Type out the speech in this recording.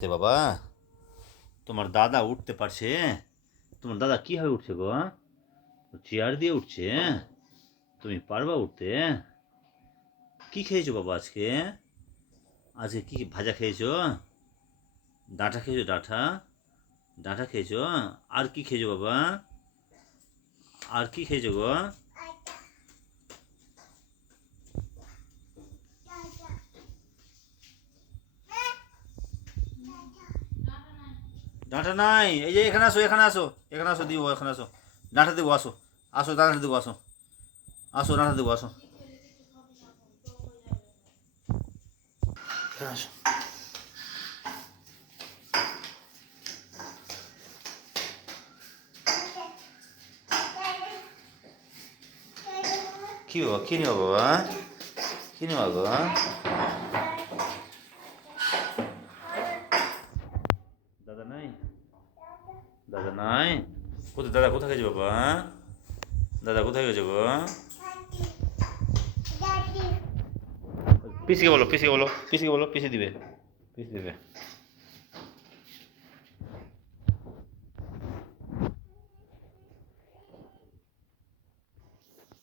বাবা, তোমার দাদা উঠতে পারছে? তোমার দাদা কিভাবে উঠছে গো? চেয়ার দিয়ে উঠছে? তুমি পারবা উঠতে? কি খেয়েছো বাবা আজকে? আজকে কি ভাজা খেয়েছো? ডাঁটা খেয়েছো? ডাঁটা ডাঁটা খেয়েছো? আর কি খেয়েছো বাবা? আর কি খেয়েছো গো? ডাঁটা নাই, এই যে এখানে আসো, এখানে আসো, এখানে আসো, দিব এখানে আসো, ডাঁটা দেবো, আসো, আসো ডাঁটা দেবো, আসো, আসো ডাঁটা দেবো, আসো, এখানে আসো। কি বাবা, কি নেবো বাবা? কি নেবো গো? দাদা নাই? দাদা নাই? কোথায় দাদা, কোথায় গেছে বাবা? দাদা কোথায় গেছে গো? পিসিকে বলো, পিসিকে বলো, পিসিকে বলো, পিসি দিবে, পিসি দিবে।